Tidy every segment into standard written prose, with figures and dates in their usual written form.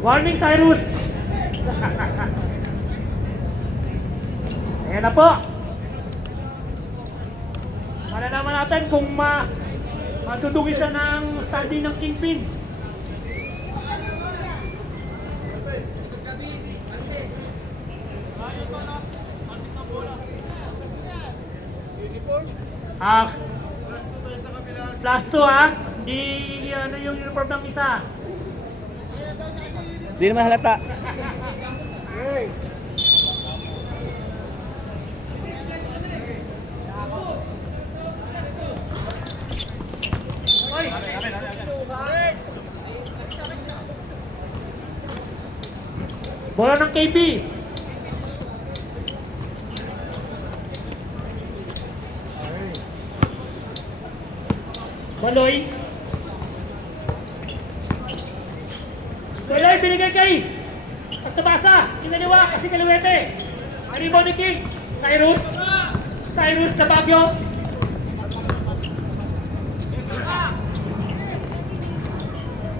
Warning, Cyrus! Ayan na po. Malalaman natin kung matutugisa ng standing ng Kingpin. Plus 2 hindi ano yung uniform ng isa. Hindi naman halata. Oy! Bola ng KB. Baloy. Baloy, binigay kay Pagtabasa, kinaliwa kasi kaliwete. Arribo ni King. Cyrus. Cyrus na Baguio.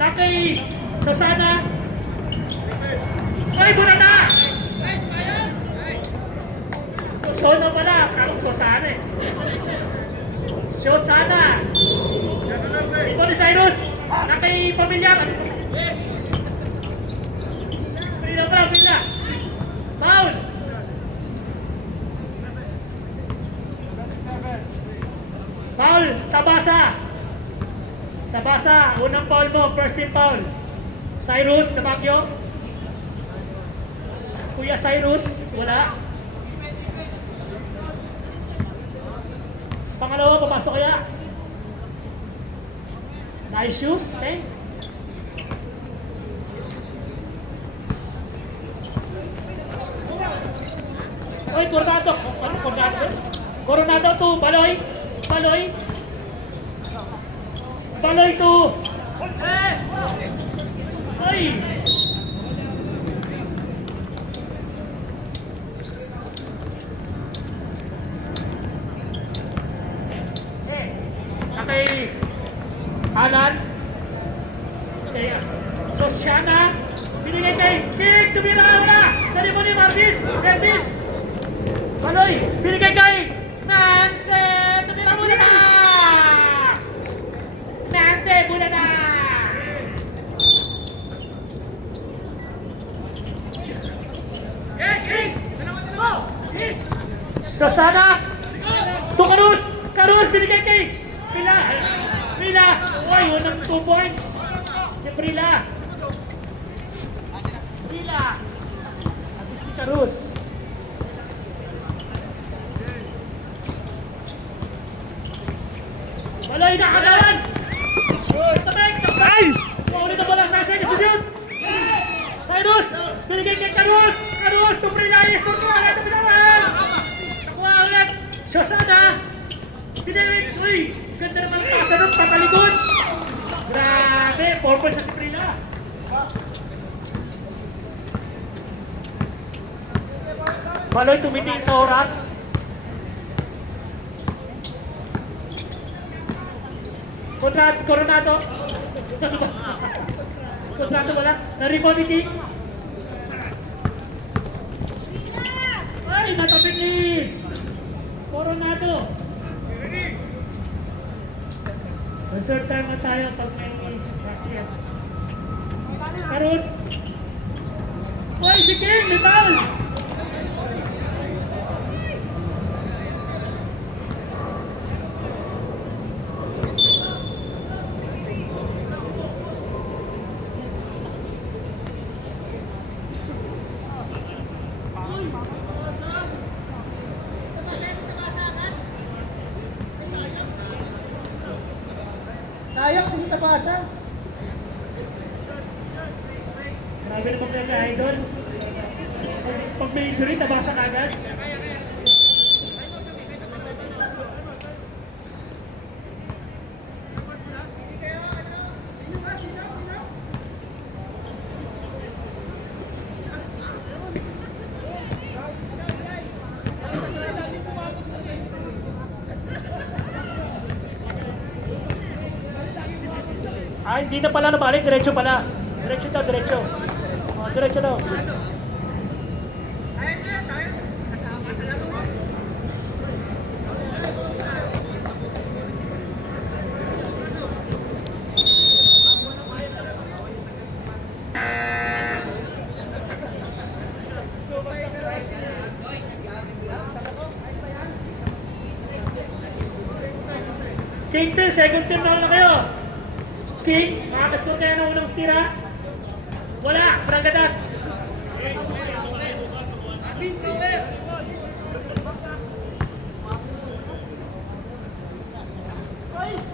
Nakay Sosana. Ay, Bunata! Sono pala, karong Sosana eh. Sosana. Ito ni Cyrus. Nakay Pamilyar. Pila pa, pila. Foul. Foul, Tabasa. Tabasa, unang foul mo, first team foul. Cyrus, Tabagyo. Kuya Cyrus, wala. Pangalawa, papasok kaya. Nice shoes, thank. Oy, Coronado. Ano, Coronado? Coronado to, Baloy. Baloy. Baloy to. Oy. Nakay Alan. Kaya Sosiana. Binigay kay King. Tumira wala. Dali mo ni Marvin. Marvin. Baloy. Binigay kay Nance. Tumira muna na. Nance. Muna na. Sosana. To Karus. Karus. Binigay kay Prila. Prila. Uy, unang 2 points. Si Prila. Prila. Assist ni Karus. Baloy na kagawan. Tabay. Tabay. Ulit na bola. Nasa yung sudut. Cyrus. Binigay kay Karus. Karus. To Prila. Score ko. Alat na pinawan. Nakuha ulit. Sosana. Pinalik. Uy. Ganda naman ang kasa nun. Patalikod. Grabe. 4 points sa si Prila. Baloy tumitingin sa oras. Coronado. Coronado wala. Na-rebound ni King. Ay, natapit ni Coronado. Third time na tayo pag may practice. Karus. Uy, si King! Metal! Kaya kasi Tabasa. Grabe naman yan na idol. Pag may injury, Tabasa kagad. Hindi na pala nabalik, diretso pala. Diretso daw, diretso. Diretso daw. Kingpin, second team na kayo. King, makakascore kayo ng unang tira. Wala, Brangadat.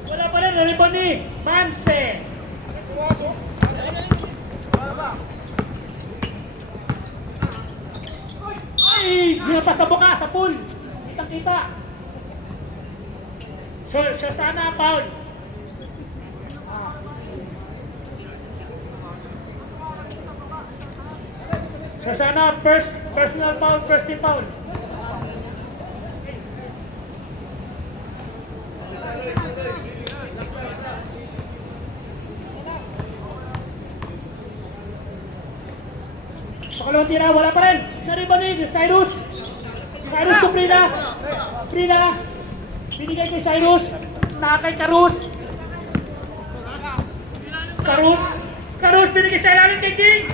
Wala pa rin, nalipon ni Manse. Ay, sinapa sa buka, sa pool. Kitang-kita. So, siya sana, foul. Siya sana, personal foul, first team foul. Sa kalawang tira, wala pa rin. Nariban ni Cyrus. Cyrus to Frida. Frida. Binigay kay Cyrus. Kay Carus. Carus binigay sa ilalim kay King.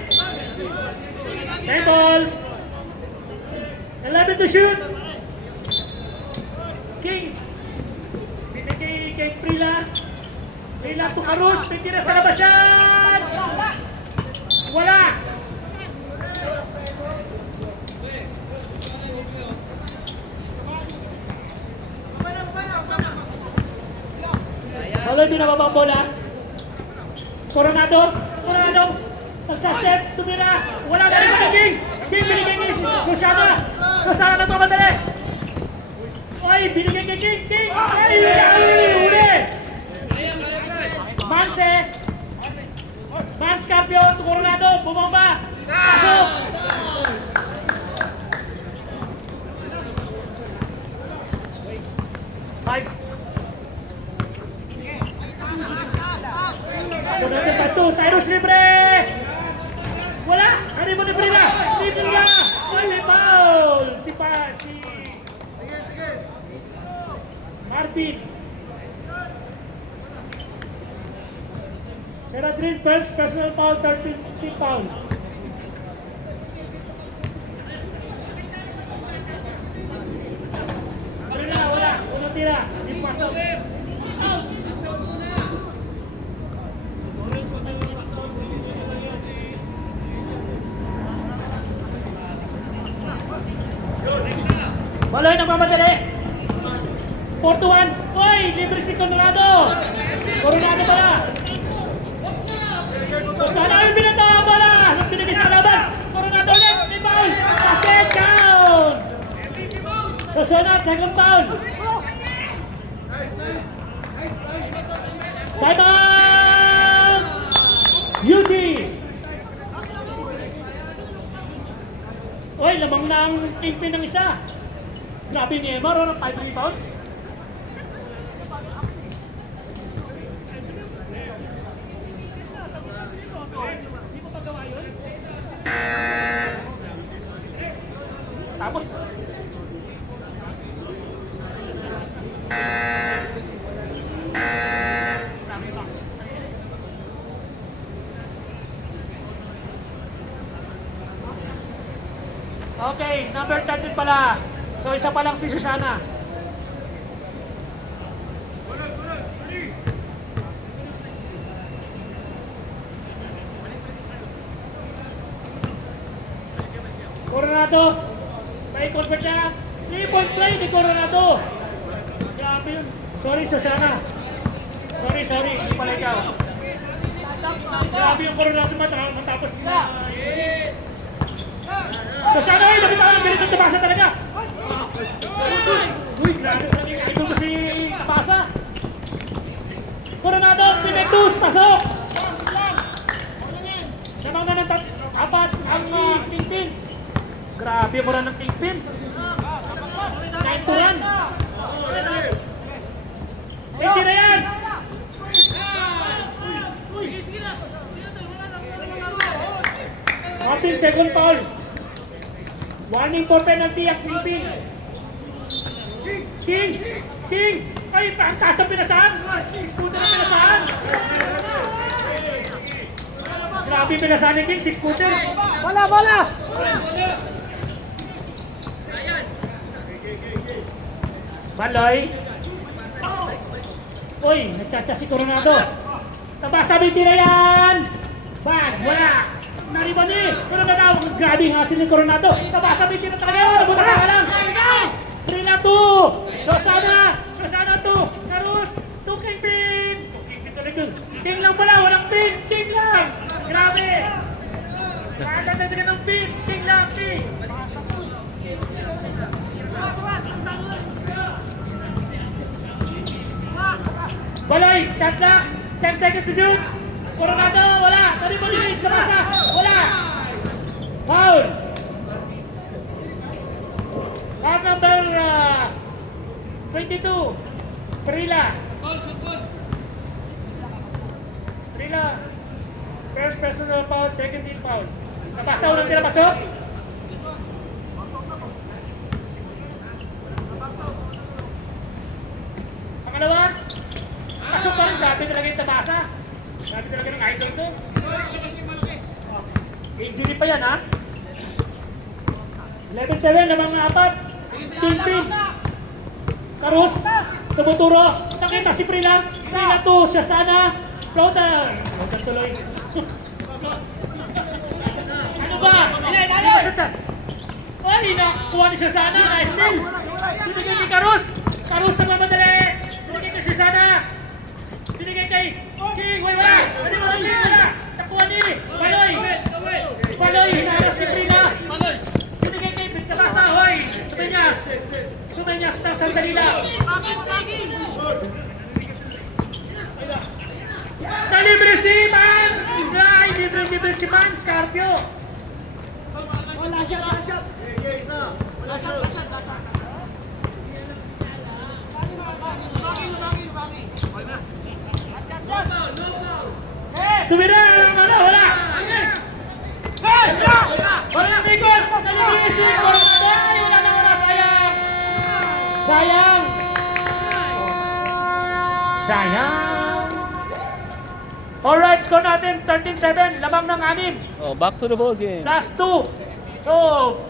Settle. 11 to shoot. King. Binigay kay Frida. Frida to Carus. Pintira sa labas yan. Wala. Wala din na babang bola. Coronado. Nagsastep, tumira. Wala na rin pa ng King. King binigay kay Susana na ito madali. Ay, binigay kay King. Ay, uli. Mans Campion, Coronado, bumamba. Pasok. Five. Coronado patu, Cyrus libre. Wala, hari mo libre na. Ay, foul. Si Marvin. Sarah Green, first personal foul, 13 foul. Wala. Unang tira. Hindi pasok. Wala nang mamadali. 4-1. Oy, libre si Coronado pala. So sana yung binata ang bola. Binigay sa laban. Coronado ulit. May foul. Basket down. So sunod, second foul. Time out. UD. Oy, lamang na ang kingpin ng isa. Grabe ni Emma, 5 rebounds. Tapos okay, number 13 pala. So isa pa lang si Susana. Coronado. May convert na. 3-point play ni Coronado. Grabe yun. Sorry, Susana. Sorry. Hindi pala ikaw. Grabe yung Coronado matapos nila. Susana, ay, nakita ko ng ganito tabasa talaga. Uy, grabe. Idol ko si Pasa. Coronado, Pimentus, pasok. Samang na ng apat ang kingpin. Grabe mo rin ng kingpin. 9-1. Hindi na yan. Apil, second foul. Warning for penalty ang Ping. King! Ay, ang taas ng pinasahan! 6 footer ang pinasahan! Grabe yung pinasahan ni King, 6 footer! Bola! Baloy! Uy, nagtsatsa si Coronado! Tabasa may tira yan! Bag, wala! Nariban ni Coronado! Grabe yung hasil ni Coronado! Tabasa may tira talaga yun! Nabuta ka lang! 3 na 2! Shosana 2! Karus! 2 Kingpin! Kingpin talaga yun! King lang pala! Walang pin! King lang! Grabe! Kagad na bigyan ng pin! King lang! King! Baloy! Shot clock! 10 seconds to shoot! Coronado! Wala! Balik! Tabasa! Wala! Foul! Foul number 22. Perila. First personal foul, second team foul. Tabasa, unang tira pasok. Pangalawa. Pasok pa rin. Grabe talaga yung tabasa. Grabe talaga ng idol to. Injury pa yan, ha? 11-7, lamang na 4. Ping. Karus. Tumuturo. Nakita si Prila. Prila 2. Siya sana. Floater. Floater tuloy. Ano ba? Ay, nakuha ni siya sana. Nice steal. Binigay ni Karus. Karus na mamadali. Binigay ni siya sana. Binigay kay King. Wala. Nakuha ni Baloy. Hinaras ni Prila. Binigay kay Tabasa. Hoy. Sumenyas ng sandali lang. Nalibre si Mans! Libre si Mans, Scarpio! Wala shot! Tumira! Wala! Wala ng ikot! Nalibre si Coronado! Wala! Sayang! Alright, score natin 13-7, lamang ng 6. Oh, back to the ball game. Last 2. So,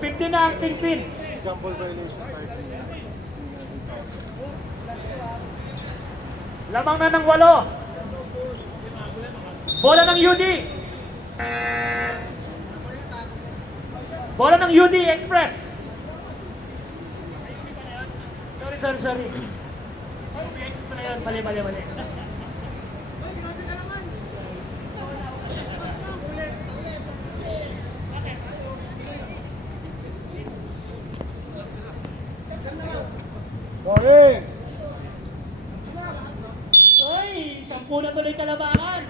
15 na ang Kingpin. Jumble violation 5. Lamang na ng 8. Bola ng UD. Bola ng UD Express. Sorry. Oh, Express pala yun. Mali. Boring! Uy, 10 na tuloy kalabangan.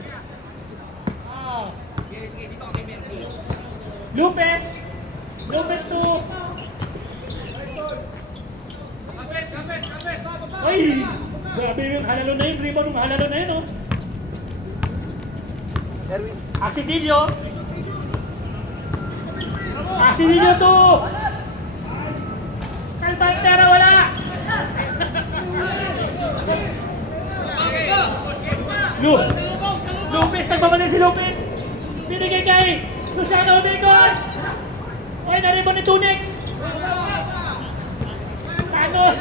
Lopez 2. Uy, grabe yung halalo na yun. Rebound ng halalo na yun, oh. Asidillo 2. Calpantera, wala. Lopez, nagbabatay si Lopez. Binigay kay Susana Odicon. Ay, nariban ni Tunex. Thanos.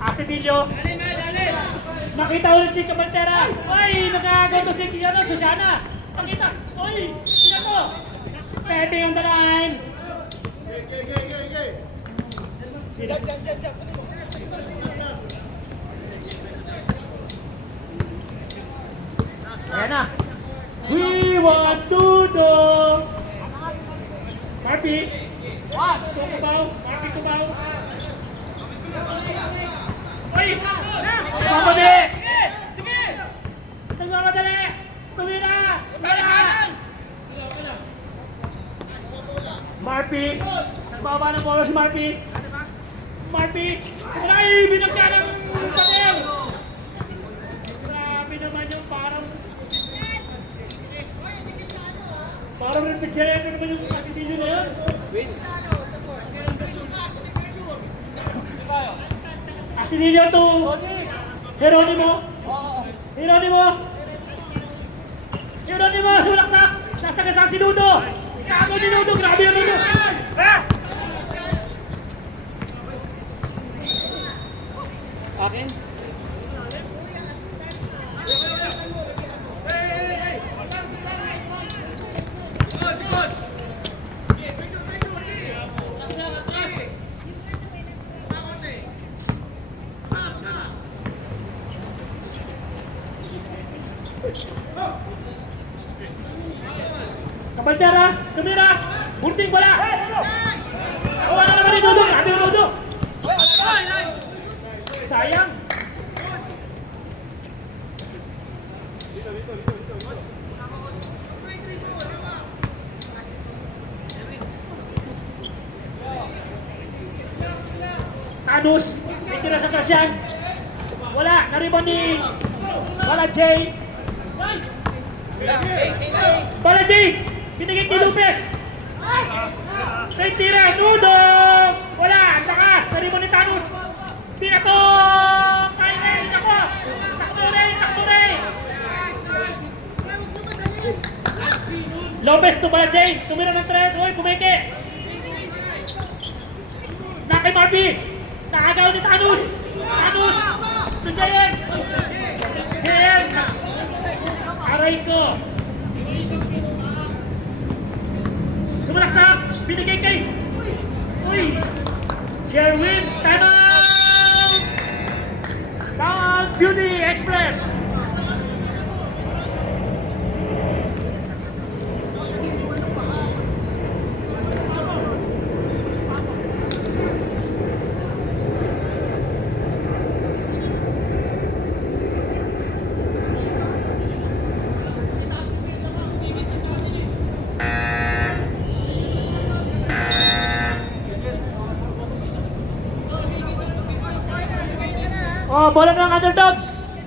Asidillo. Nakita ulit si Calpantera. Ay, nagagaw to si Susana. Nakita. Uy, sino to? Stepping on the line. Ayan na. We want to do. Marpi. Kubaw. Marpi kubaw. Ay! Nagmamadali! Nagmamadali! Tumira! Wala! Marpi! Nagbaba ng bola si Marpi! Marpi! Ay! Binagyan ng pader! Grabe naman yung parang... Parang nagpidyayan na naman yung kasidilyo na yan. Kasidilyo to Geronimo. Geronimo, sulaksak. Nasa gasang si Ludo. Kago ni Ludo, grabe yung Ludo. Akin? Kabaltera, tumira. Bunting bola. Wala naman ni Ludo, grabe yung Ludo. Sayang. Tanus, itira sa klasyan. Wala, naribon ni Balajay. Balajay, pinigit ni Lopez. Naitira, Ludo. Wala, ang takas, naribon ni Tanus. Pinato! Kainay! Nako! Takto Ray! Lopez to Balajay. Tumira ng 3. Uy, pumeke! Na kay Marby! Nakagaw ni Tanus! Tanus! Nandiyan! Jayan! Aray ko! Sumalaksak! Binigay kay! Uy! Sherwin! Time out! Down Beauty Express! Oh, bola ng Underdogs.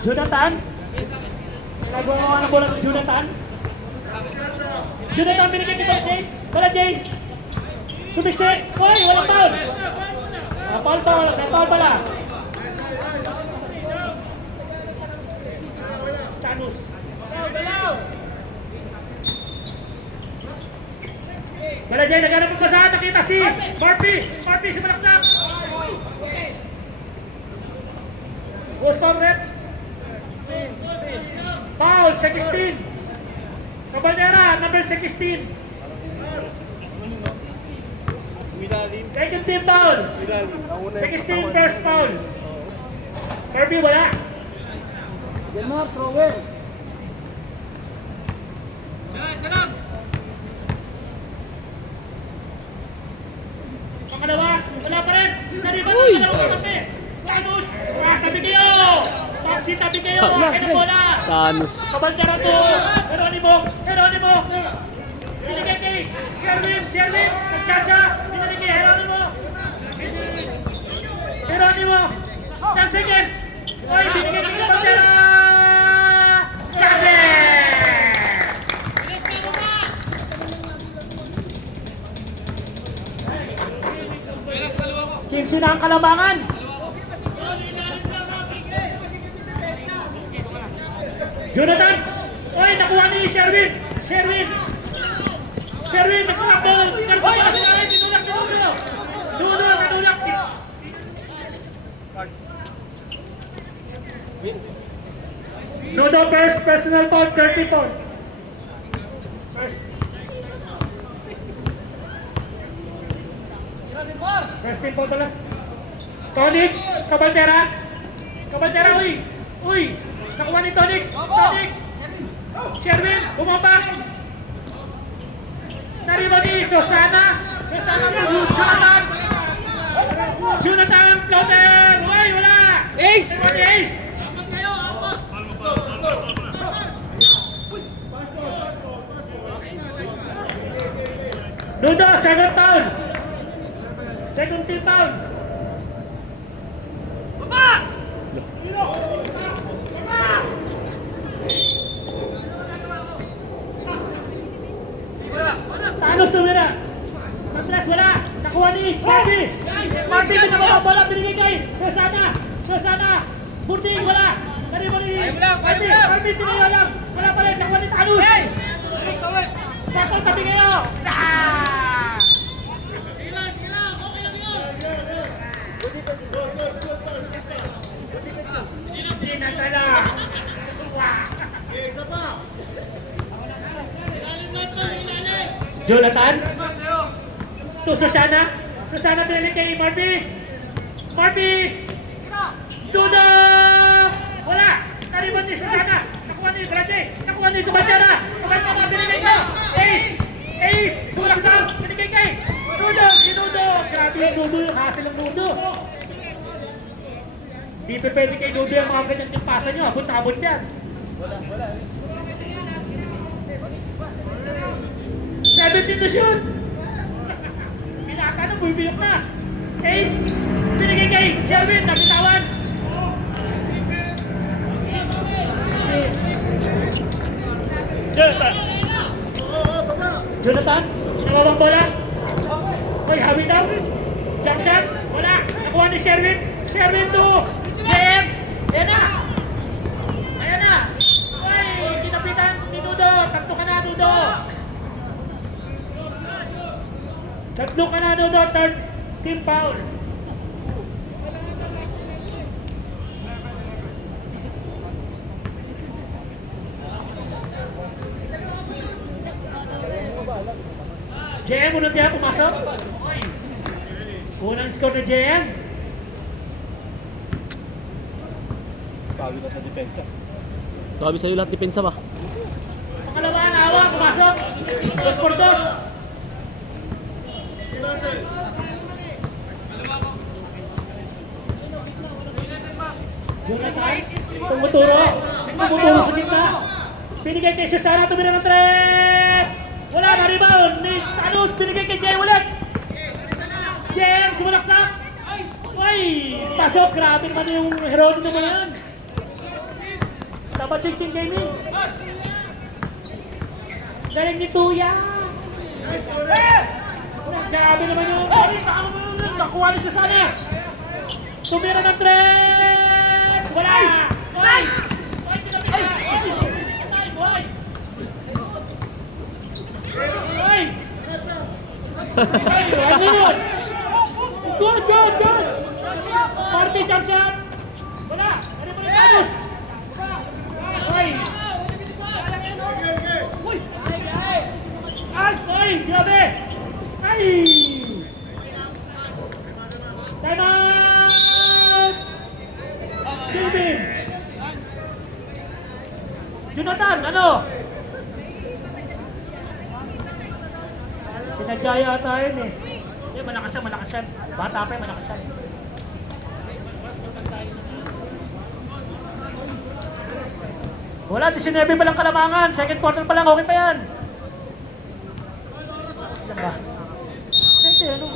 Jonathan. Nagawa ng bola si Jonathan. Jonathan binigay ni Balajay. Balajay. Sumiksi. Hoy, walang foul. Foul pala. Tanus. Balajay, naghanap ng basahan. Nakita si Marby sumalaksak. Post foul rep. Foul, 16. Caballera, number 16. Second team foul. 16 first foul. Marby, wala. Denmark, thrower. Pangalawa, wala pa rin. Nariban ng dalawa kami. Tanus, tabi kayo. Papsi, tabi kayo. Akin ang bola. Tanus. Kabaltera to. Geronimo. Binigay kay Sherwin. Nagchacha. Binigay kay Geronimo. 10 seconds. Oy, binigay kay Kabaltera. Kade! Kinsi na ang kalamangan. Jonathan! Oy, nakuha ni Sherwin! Sherwin, nagsalak doon! Oy, asin! Tinulak si Dulo! Tinulak! Nudo first, personal foul, 30 foul. First team foul pala. Tonix, Caballera, uy! Nakuha ni Tonix! Sherwin, bumaba! Nariba ni Susana Jonathan, floater! Uy, wala! Ace! Ace! Dudo, second foul. Second team foul. Tanos tumira. Kontras wala. Nakuha ni Marvin. Marvin pinababa bola binigay kay Susana. Burding wala. Dari mo ni Marvin tinayo lang. Wala pa rin. Nakuha ni Tanos. Tatang tabi kayo. Sinasala. Jonathan. To Susana. Susana binalik kay Marvin. Dudo. Wala. Taliban ni Susana. Nakuha ni Grace. Nakuha ni Kabantera. Kabantera binigay kay Ace. Sumaksaw. Binigay kay Dudo. Si Dudo. Grabe yung Dudo. Yung hasil ng Dudo. Di pa pwede kay Dudo yung mga ganyan yung pasa nyo. Abot-abot yan. 17 to shoot. Pinaka na, bumibiyok na. Ace, binigay kay Jerwin, nabitawan. Jonathan, nakawang bola. Hoy, hawi daw. Jump shot, wala. Nakuha ni Sherwin. Sherwin to JM. Ayan na. Hoy, kinapitan ni Dudo. Tatlo ka na, Dudo. Tatlo ka na, Dudo. Third team foul. JM, unang tiyan pumasok. Hoy. Unang score na JM. Bago na sa depensa. Grabe sa'yo lahat depensa ba? Pangalawa na awa, pumasok. 2-2. Jonathan, tumuturo sa gitna. Binigay kay Susana, tumira ng 3. Wala na rebound ni Tanos, binigay kay Jay ulit. Jay, sumalaksak. Ay, pasok, grabe naman yung hero din naman yan. Dapat Ching Gaming. Galing ni Tuya. Grabe naman yung... Nakuha ni Susana. Tumira ng 3. Wala. Hoy! Hoy! Ano yun? Good! Marvin, jump shot! Wala! Ano mo ni Tanos? Hoy! Hoy! Grabe! Ay! Time out! David! Jonathan, ano? Sinadya yata yun eh. Malakas yan. Bata pa malakas yan. Wala, 19 pa lang kalamangan. Second quarter pa lang, okay pa yan. Ilan ba? Sete, ano?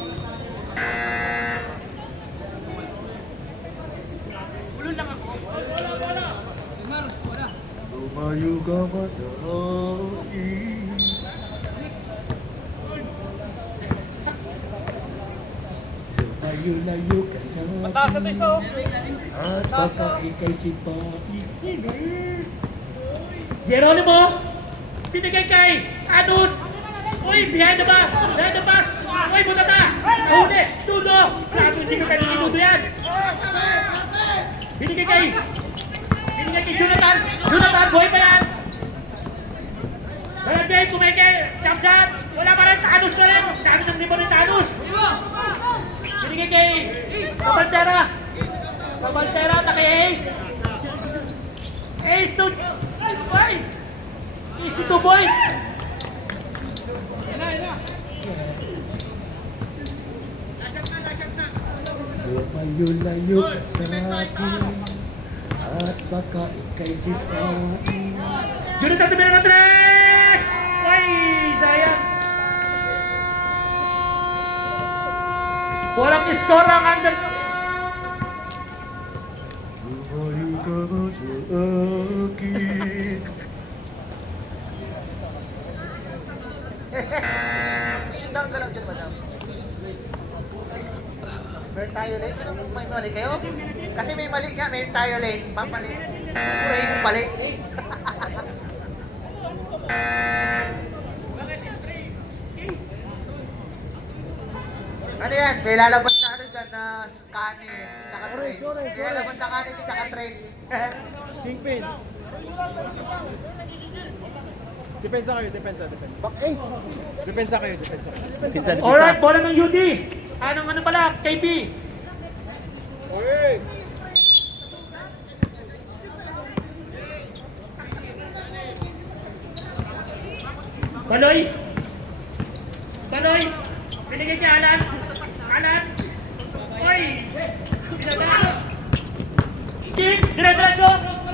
Ulol lang ako. Lumayo ka madali. Layo-layo ka sa akin. Mataas sa tiso. At baka ikay si Papi. Geronimo, binigay kay Tanos. Uy, behind the pass. Uy, butata. Nahuli. Dudo. Grabe, hindi ko kaya Dudo yan. Binigay kay Jonathan. Jonathan, buhay pa yan. Barangay, kumeke. Jump shot. Wala pa rin. Tanos pa rin. Dami ng libo ni Tanos. Binigay kay Kabantera. Na kay Ace. Ace to... Ay! Easy to boy! Lumayo-layo ka sa akin. At baka ikay si Papi. Jonathan tumira ng 3! Ay! Sayang! Walang score ang under. Bumalik ka ba sa akin? Down ka lang dyan, madam. Meron tayo lane? May mali kayo? Kasi may mali nga, meron tayo lane. Papali. Pray yung pali. Ano yan? May lalabas na ano dyan na kanin, tsaka train. May lalabas na kanin dyan, tsaka train. Kingpin. Depensa kayo, depensa. Eh! Depensa kayo. Pinsan, Alright, bola ng UD. Anong ano pala? KB. Oy! Baloy. Baloy. Binigay niya Alan. Alan. Oy. Pinadala. King. Dire-diretso.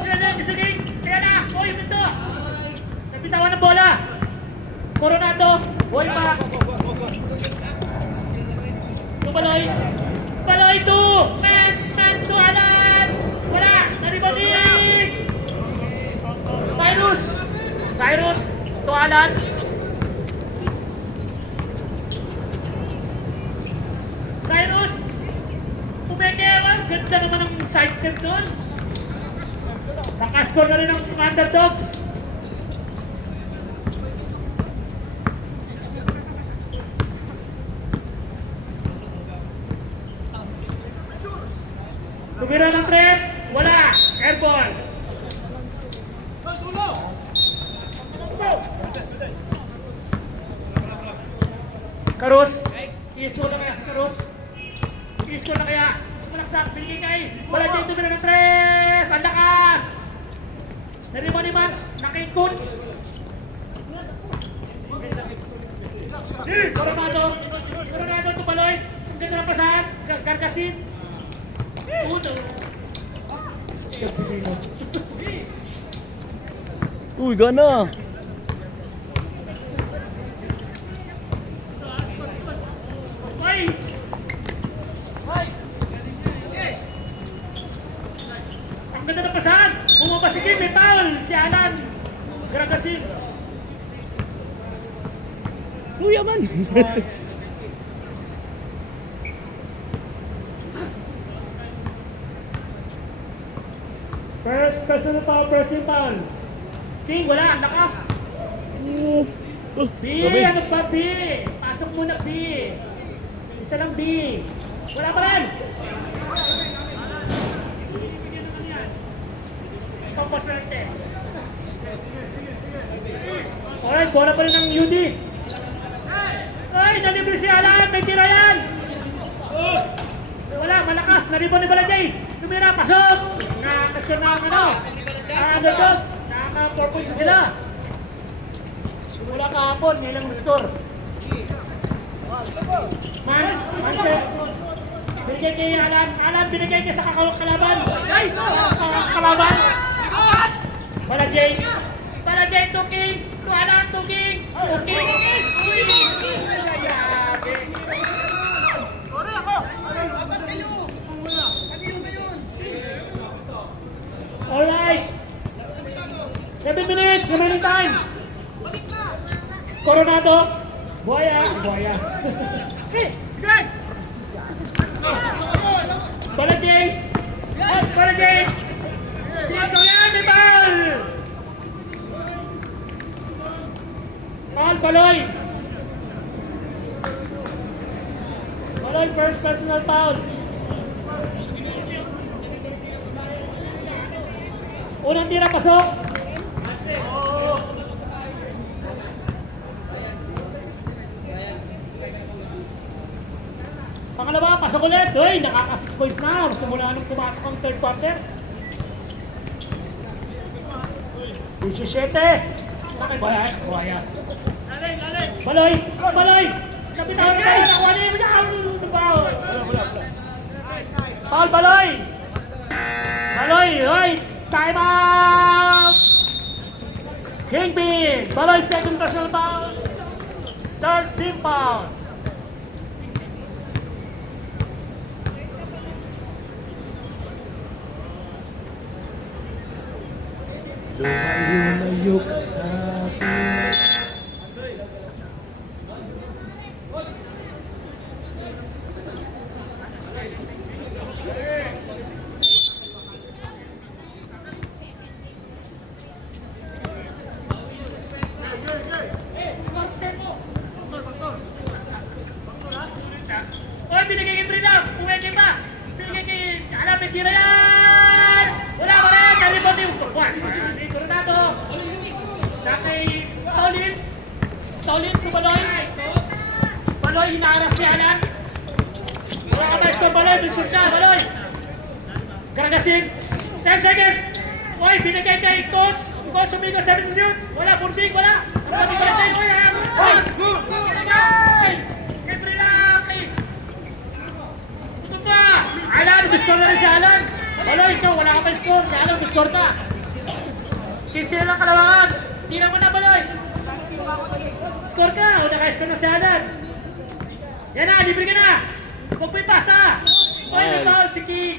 Dire-diretso. King. Kaya na. Oy, ito. Nabitawan ng bola. Coronado. Boy pa. To Baloy. Baloy to. Mans to Alan. Wala. Naribalik. Cyrus to Alan. Cyrus. Pumeke. Ganda naman ang side step doon. Nakascore na rin ang underdogs. Tumira ng 3, wala. Airball. Karus. I-score na kaya si Karus. I-score na kaya. Malaksak. Binigay kay. Wala dyan. Tumira ng 3. Ang lakas. Narimo ni Mans. Nakikons. Coronado to Baloy. Ang ganda ng pasahan. Gargasin. Uno. Uy, gana. Ay! Ang ganda ng pasahan. Bumaba si Kim. May foul. Si Alan. Gargasin. Kuya man. First personal foul, personal foul. King, wala. Ang lakas. B, ano ba B? Pasok muna B. Isa lang B. Wala pa rin. Bibigyan naman yan. Pampaswerte. Alright, bola pa rin ng UD. Ay, nalibre si Alan. May tira yan. Wala, malakas. Naribon ni Balajay. Tumira, pasok. Nakascore na ang ano. Underdog. Nakaka 4 points na sila. Simula kahapon, ngayon lang score. Mans, binigay kay Alan. Alan, binigay kay sa kalaban. Ay! Kalaban. Balajay. Balajay to King. To Alan, to King. To King. Uy! Grabe. Alright. 7 minutes, remaining time. Coronado. Buhaya. Balajay. Balajay. Yes, go yan, may ball. Foul, Baloy. Baloy, first personal foul. Unang tira, pasok. Pangalawa, pasok ulit. Uy, nakaka 6 points na. Simula nung pumasok ang third quarter. 17. Bakit Buhaya? Baloy! Kapitan na kayo! Nakuha na yung foul! Foul, Baloy! Hoy! Time out! Kingpin! Baloy, second personal foul. Third team foul. Lumayo-layo ka sa akin. Oy, binigay kay Freedom! Pumeke pa! Binigay kay... Alam, tira yan! Wala! Karibot yung... Ni Coronado! Na kay Tolins! Tolins to Baloy! Baloy, hinaharap si Alan! Wala ka ba score Baloy? Bisur ka, Baloy! Garagasin! 10 seconds! Oy, binigay kay Coach! Coach, umigot 7 shoot! Wala, Burdig, wala! Ang sabi ko natin, oy! Oy! Oy! Kay Freedom! Ito ka! Alan, score na rin si Alan! Baloy, ikaw, wala ka pa score! Si Alan, score ka! 15 na lang kalawangan! Tira mo na, Baloy! Score ka! O naka-score na si Alan! Yan na, libre ka na! Huwag mo ipasa! Oy, may foul si King!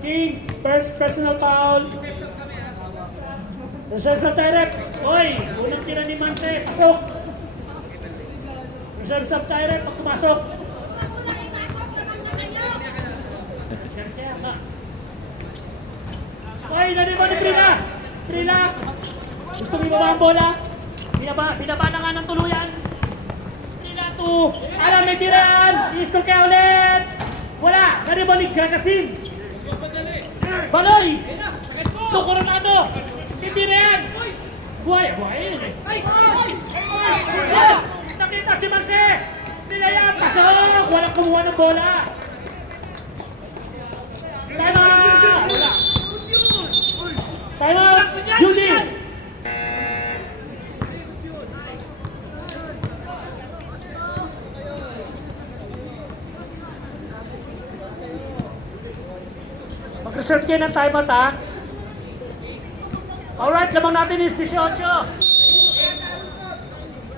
King, first personal foul. Reserve sa Tyrep. Oy, unang tira ni Manse. Pasok. Reserve sa Tyrep pag pumasok. Oy, nariba ni Prila. Prila. Gusto mo ibaba ang bola? Binaba na nga ng tuluyan. Prila to. Alam, may tiraan. I-score kaya ulit. Wala. Nariba ni Gragasin. Baloy! Ito, Coronado! Hindi na yan! Buhay yun eh! Nakita si Marce! Hindi na yan! Pasok! Walang kumuha ng bola! Time out! Wala! Time out! Judy! Mag-reserve kayo ng timeout ha. Alright, lamang natin is 18.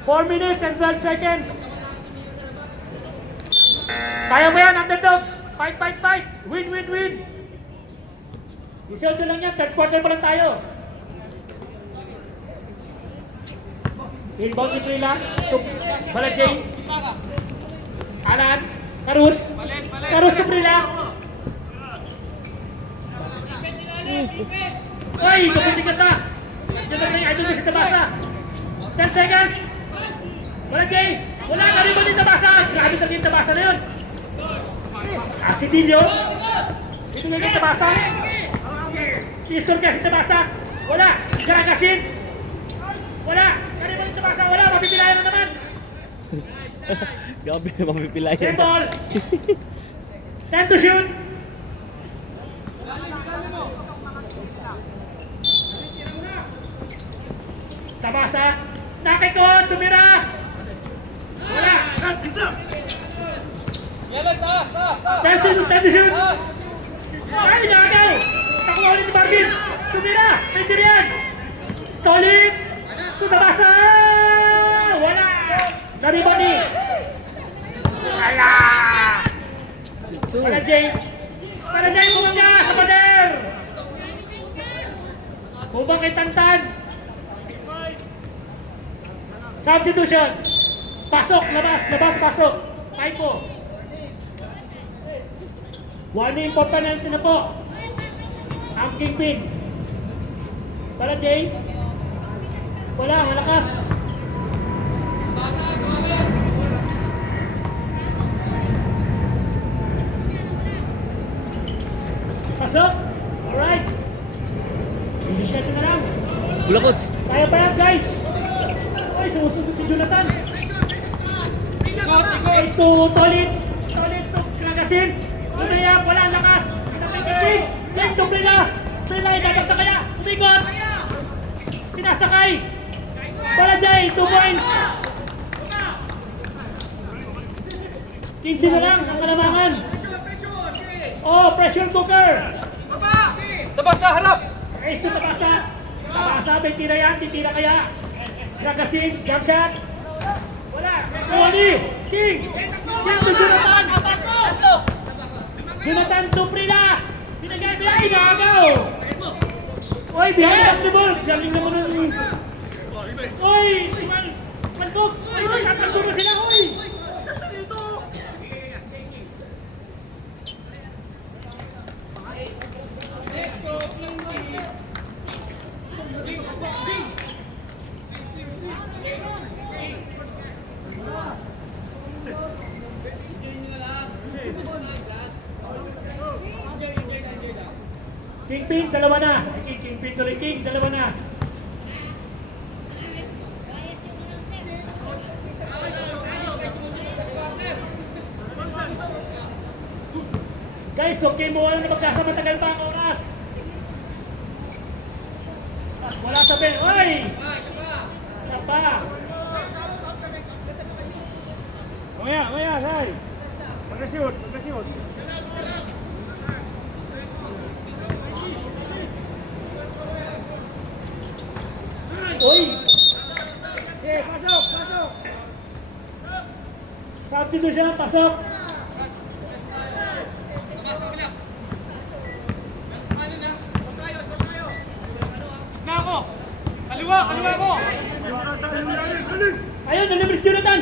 4 minutes and 12 seconds. Kaya mo yan, underdogs. Fight, fight, fight. Win, win, win. 18 lang yan, third quarter pa lang tayo. Inbound ni Prila. Balagay. Alan. Karus. Karus to Prila. Ay, kapunti ka ta! Diyan na kayo, idol ko si Tabasa! 10 seconds! Wala Jay! Wala ka rin ba din Tabasa? Grabe talaga yung Tabasa na yun! Asidillo! Ito nga yung Tabasa! I-score kaya si Tabasa! Wala! Garagasin! Wala! Kaya ba yung Tabasa? Wala! Mapipilayan na naman! Grabe, mapipilayan. Game ball! 10 to shoot! Tabasa! Nakikot! Sumira! Wala! 10 to shoot! Ay! Nagaw! Takuha ulit ni Marvin! Sumira! May tiriyan! Tolins! Tabasa! Wala! Naribani! Wala! Para Jay! Para Jay! Bumangga sa pader! Bumang kay Tantan! Substitution! Pasok! Labas! Labas! Pasok! Time po! Warning for penalty na po! Ang kingpin! Para Jay! Wala! Malakas! Pasok! Alright! 17 na lang! Bula, coach. Kaya pa yan, guys! Ay, sumusunod si Jonathan! Ace to Tolins! Tolins to Gragasin! Tumaya, wala, lakas! Nakikipis! Game to Prila! Prila, idagag na kaya! Umigot! Sinasakay! Wala Jay, 2 points! 15 na lang ang kalamangan! Oh, pressure cooker! Tabasa, harap! Ace to Tabasa! Tabasa, may tira yan, titira kaya! Gragasin, jump shot! Wala! Tony! King! King to Jonathan! Jonathan to Prila! Binagay niya, inagaw! Oy, behind the ball! Galing naman ng... Oy! Malbog! Oy, magkakaguro sila, oy! Kingpin, dalawa na. Kingpin tuloy, King, dalawa na. Guys, okay mo wala na magkasama tagal pa ang oras. Wala sabi, oy! Sapa! Maya, say! Pagka-shoot. Oy! Okay, pasok! Substitution, pasok! Kaliwa ko! Ayun, nalibis Jonathan!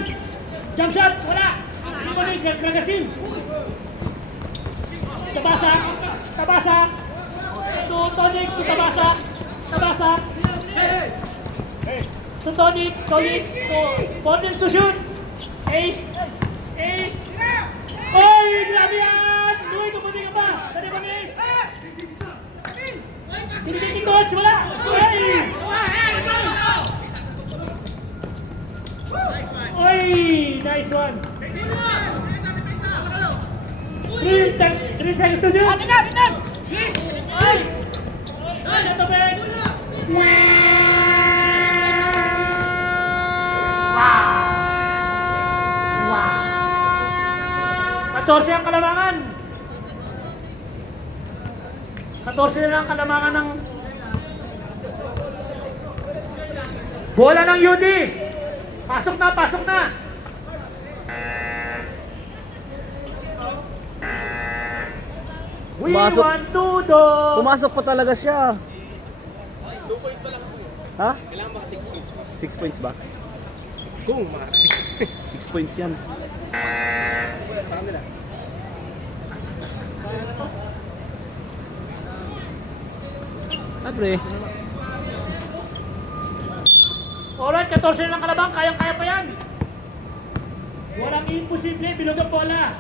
Jump shot, wala! Hindi mo rin, Gragasin! Tabasa! To Tonix, to Tabasa! To Tonix, to Tonix to shoot! Ace! Oy, grabe yan! Luy, kumuti ka pa! Dali ba, Ace? Binigay ni coach, wala! Oy, nice one! 3 seconds to do! Ay! Ay, natapin! Wow! 14 ang kalamangan! 14 na lang kalamangan ng bola ng UD! Pasok na! We Pumasok. want to do! Pumasok pa talaga siya. 2 points pa lang. Ha? Kailangan ba 6 points? 6 points ba? Kung mga 6 points yan. Ah, pre. Alright, 14 na lang kalabang, kayang-kaya pa yan. Walang imposible, bilog ang bola.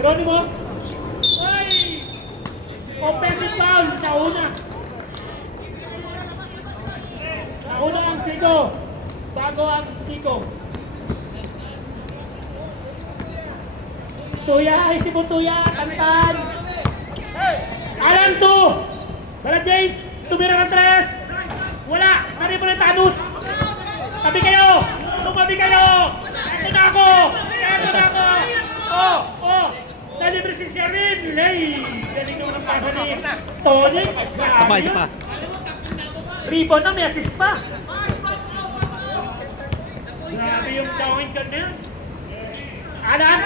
Geronimo. Ay! Offensive foul, nauna ang Siko. Bago ang Siko. Tuya, ay si Butuya, Tantan. Alan to! Bala Jade, tumira ng 3. Wala, mari po ng Thanos. Tabi kayo! Tumabi kayo! Eto na ako! Oh! Nalibre si Sherwin! Lay! Galing naman ang pasa ni Tonix. Isa pa. Rebound na, may assist pa. Grabe yung dawin ka na yan. Alan!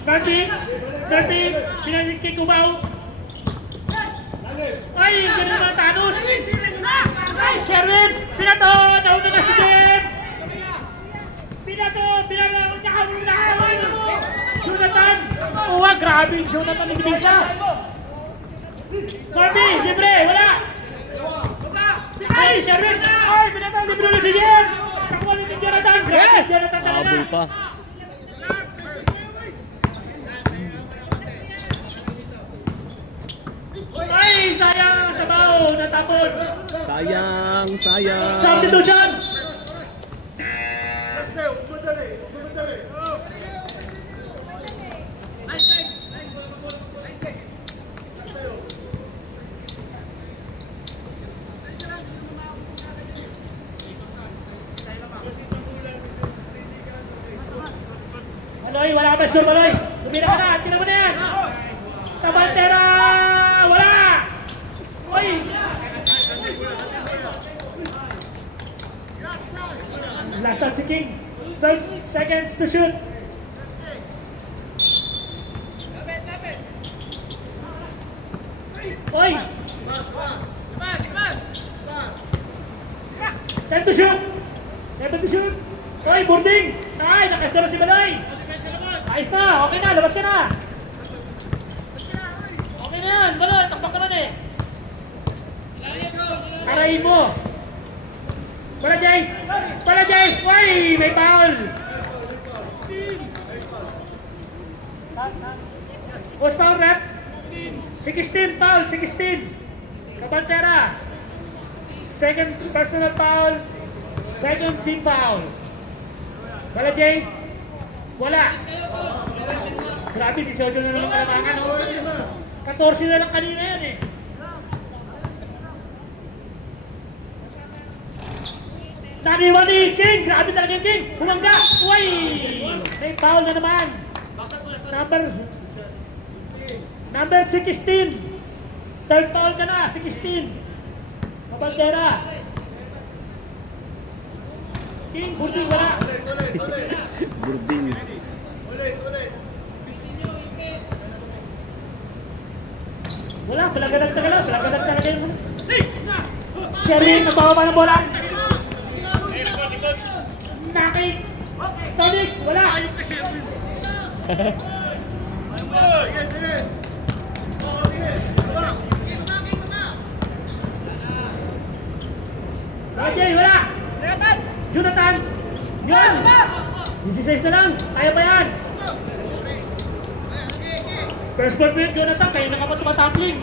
Berting! Pinagkik Kubaw! Ay! Ganun naman Thanos! Sherwin! Pinato! Nauna na si Jem! Pinato! Jonathan! Uwa! Grabe! Jonathan nagiging siya! Corby! Libre! Wala! Ay! Sherwin! Ay! Pinato! Libre na si Jem! Nakuha ni Jonathan! Grabe! Jonathan talaga! Habol pa. Ay! Sayang! Sabaw! Natapon! Sayang. Substitution! Maloy, wala ka ba score, Maloy? Tumira ka na, tira mo na yan! Tabantera! Wala! Uy! Last shot si King. 12 seconds to shoot. Oy! 10 to shoot! 7 to shoot! Oy, boarding! Ay, nakas na si Baloy! Ayos na, okay na, labas ka na! Okay na yan, Baloy, takpak naman eh! Karayin mo! Pala Jay! Pala Jay! Uy! May foul! What's foul rep? 16 foul, 16! Cabaltera! Second personal foul, second team foul. Wala, Jay? Wala. Grabe, 18 na naman kalamangan, no? 14 na lang kanina yan, eh. Naniwan ni King! Grabe talaga yung King! Humangga! Uy! May foul na naman. Number 16. Third foul ka na, 16. Cabaltera. King, Burding, wala. Burding. Wala, palaganag talaga yung... Sherwin, nagbababa ng bola. Naki. Tonix, wala. Jay, wala. Jonathan. Yan. 16 na lang. Kaya pa yan. First ball po yun, Jonathan. Kaya na ka pa tumatapling.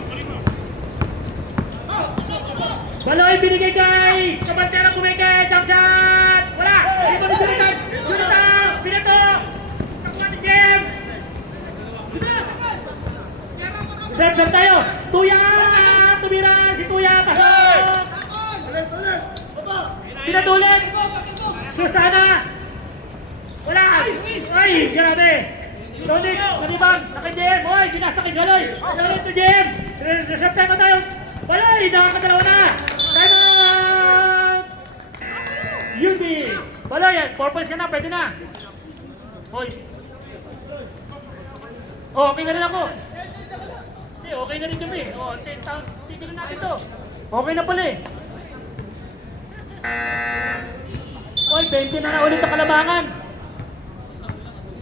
Baloy, binigay kay Cabaltera, pumike. Jump shot. Wala. Ito ni Jonathan. Jonathan. Binato. Kakuha ni Jem. Set tayo. Tuya. Tumira. Si Tuya. Pasok. Pinatulit! Susana! Wala! Ay! Grabe! Tonix! Nanibang! Naka-JM! Hoy! Ginasa kay Galoy! Galit to JM! Reserve time na tayo! Wala! Nakakadalawa na! Time out! Yudi! Baloy! 4 points ka na! Pwede na! Hoy! Oh, okay na rin ako! Hindi, okay na rin kami! Oh, tigilin natin to! Okay na pala eh! Oy, 20 na ulit ang Kalamangan.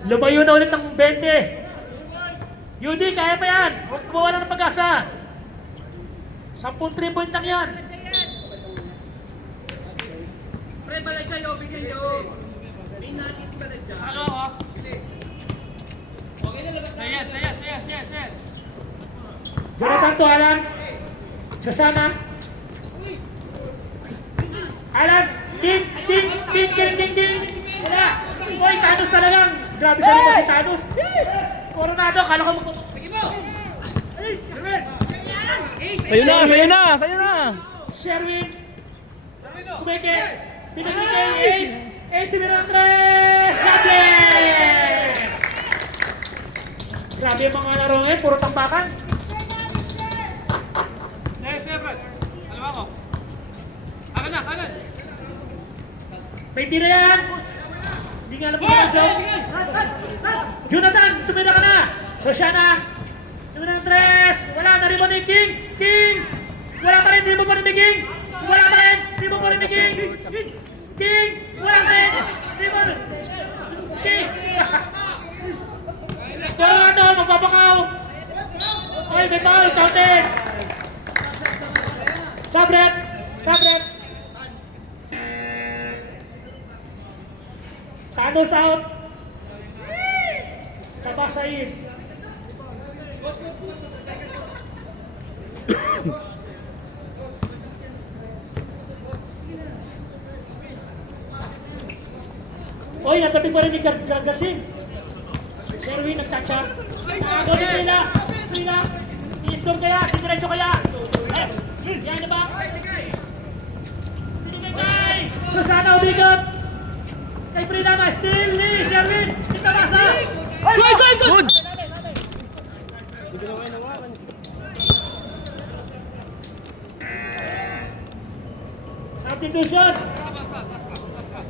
Lumayo na ulit ng 20. Yudi, kaya pa yan. Huwag mawala ng pag-asa. 10 3 point lang yan. Pre, balay kayo, bigyan nyo. May nakiti balay dyan. Ano ako? Okay na labas na. Yes. Jonathan to Alan. Susana. Alan. King. Wala. Uy, Thanos talagang. Grabe sa naman si Thanos. Coronado, kala ko mag... Sa'yo na! Sherwin. Kumeke. Pinagin kay Ace. Ace si Mirandre. Sabi! Grabe yung mga laro ngayon. Puro tambakan. Kanan. May tira yan. Hindi nga alam mo na siya. Jonathan, tumira ka na. Sosiana. Tumira ng 3. Wala, naribon ni King. Wala pa rin, hindi mo pa rin ni King. Wala pa rin, hindi mo pa rin ni King. Wala pa rin. Hindi mo rin. King. Coronado, magpapakaw. Ay, may foul, counted. Sabret. Thanos out. Sabasayin. Oy, natabi pa rin ni Gargasin. Sherwin, nagchat-chat. Gawin nila. I-score kaya, diretso kaya. Yan na ba? Binigay kay Susana Ubigot. Kay Prilama, still ni Sherwin. Itabasa. Good! Substitution.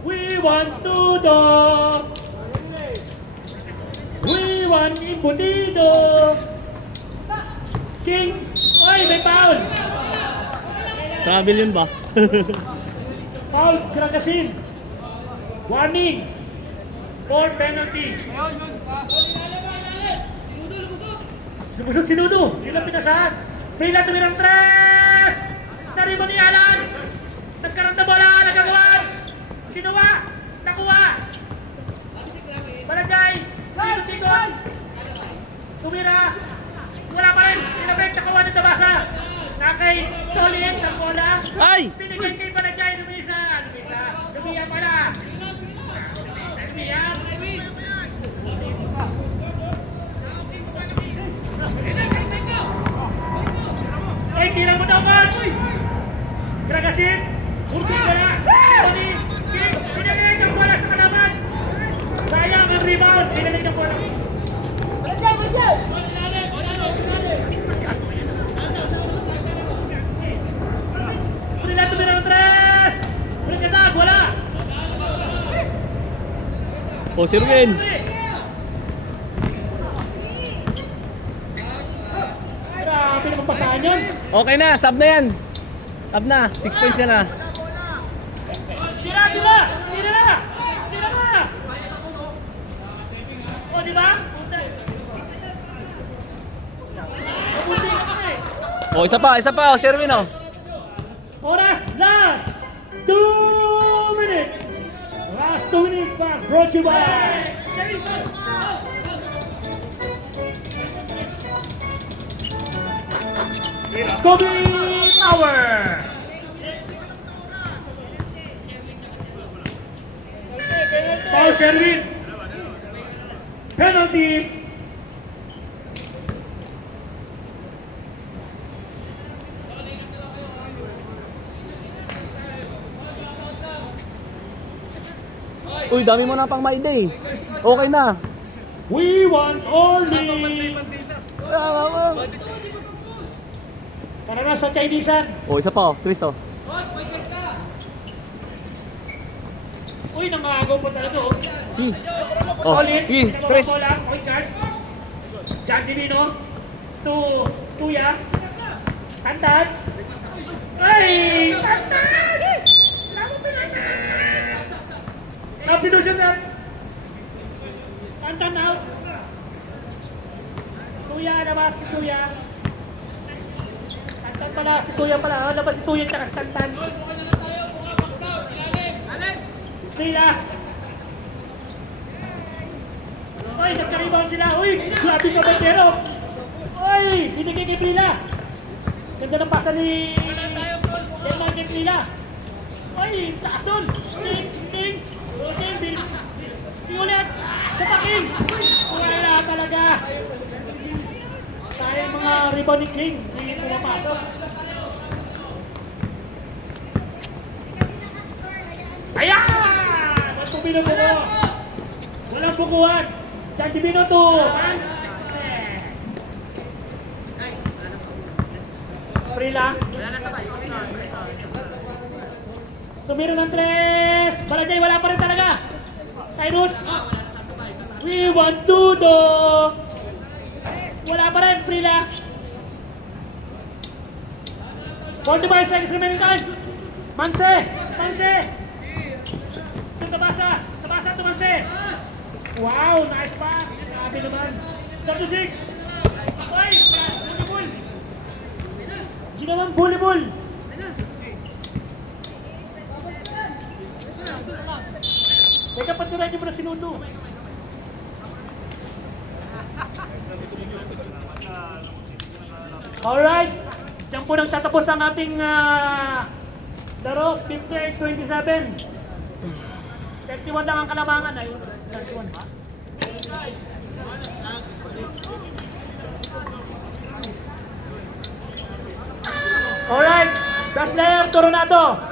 We want todo. We want embutido. King. Oy, may foul. Travel yun ba? Foul, Gragasin. Warning. For penalty. Lumusot si Nuno. Hindi lang pinasahan. Prila tumirang 3. Naribo ni Alan. Nagkaroon na bola. Nagagawa. Kinuha. Nakuha. Balagay. Tikot-tikot. Tumira. Wala pa rin. Inabek. Nakuha ni Tabasa. Nakay Tolin sa bola. Ay! Pinigay kay Balagay. Lumisa. Lumiya pala. Lumiya. Ay, tira mo daw, Mark! Gragasin! Urbi ka na! Tony! King! Pinalig ang bola sa kalaban! Sayang ang rebound! Pinalig ang bola! Pulila tumira ng 3! Pulila ka tag! Wala! O, si Ruben. Grabe naman pasahan yan! Okay na, sub na yan. Sub na, 6 points ka na. Tira! Tira! Tira na! Tira na! O, di ba? Mabuti ka eh! O, isa pa, o, Sherwin, o. Oras, last 2 minutes. Last 2 minutes pass brought to you by it's Kobe Power. Paul Sherwin. Penalty. Uy, dami mo na pang maida eh. Okay na. We want only. Tara na sa Chinesean. O, isa pa, o. Twist, o. Uy, namagaw po talaga oh. Ki. O, Ulit. ki. Twist. Point guard. John Divino. Tuya. Tantan. Ay! Tantan! Lamo pinasa! Substitution na. Tantan out. Tuya, labas si Tuya. Tantan pala, si Tuya pala. Oh, labas si Tuya tsaka si Tantan. Prila. Uy, nagka-rebound sila. Uy, grabe ka Bandero. Uy, binigay kay Prila. Ganda ng pasa ni Denmark kay Prila. Uy, taas doon. Ting. Di ulit. Sa paking. Wala talaga. Sayang mga rebound ni King. Hindi pumapasok. Ayan! Ang binubuko. Walang bukuhan. Diyan Divino to. Hans. Prila. Tumira ng 3. Balajay, wala pa rin talaga. Cyrus. We want Dudo. Wala pa rin, Prila. 45 seconds remaining time. Manse. Tabasa to Manse. Wow, nice pass. Grabe naman. 36. Ay, volleyball. Ginawan volleyball. Teka, patirahin niyo pa na sinuto. Alright. Diyan po nang tatapos ang ating laro. 58-27. 31 lang ang kalamangan. Ay, 31 ba? Alright. Best player, Coronado.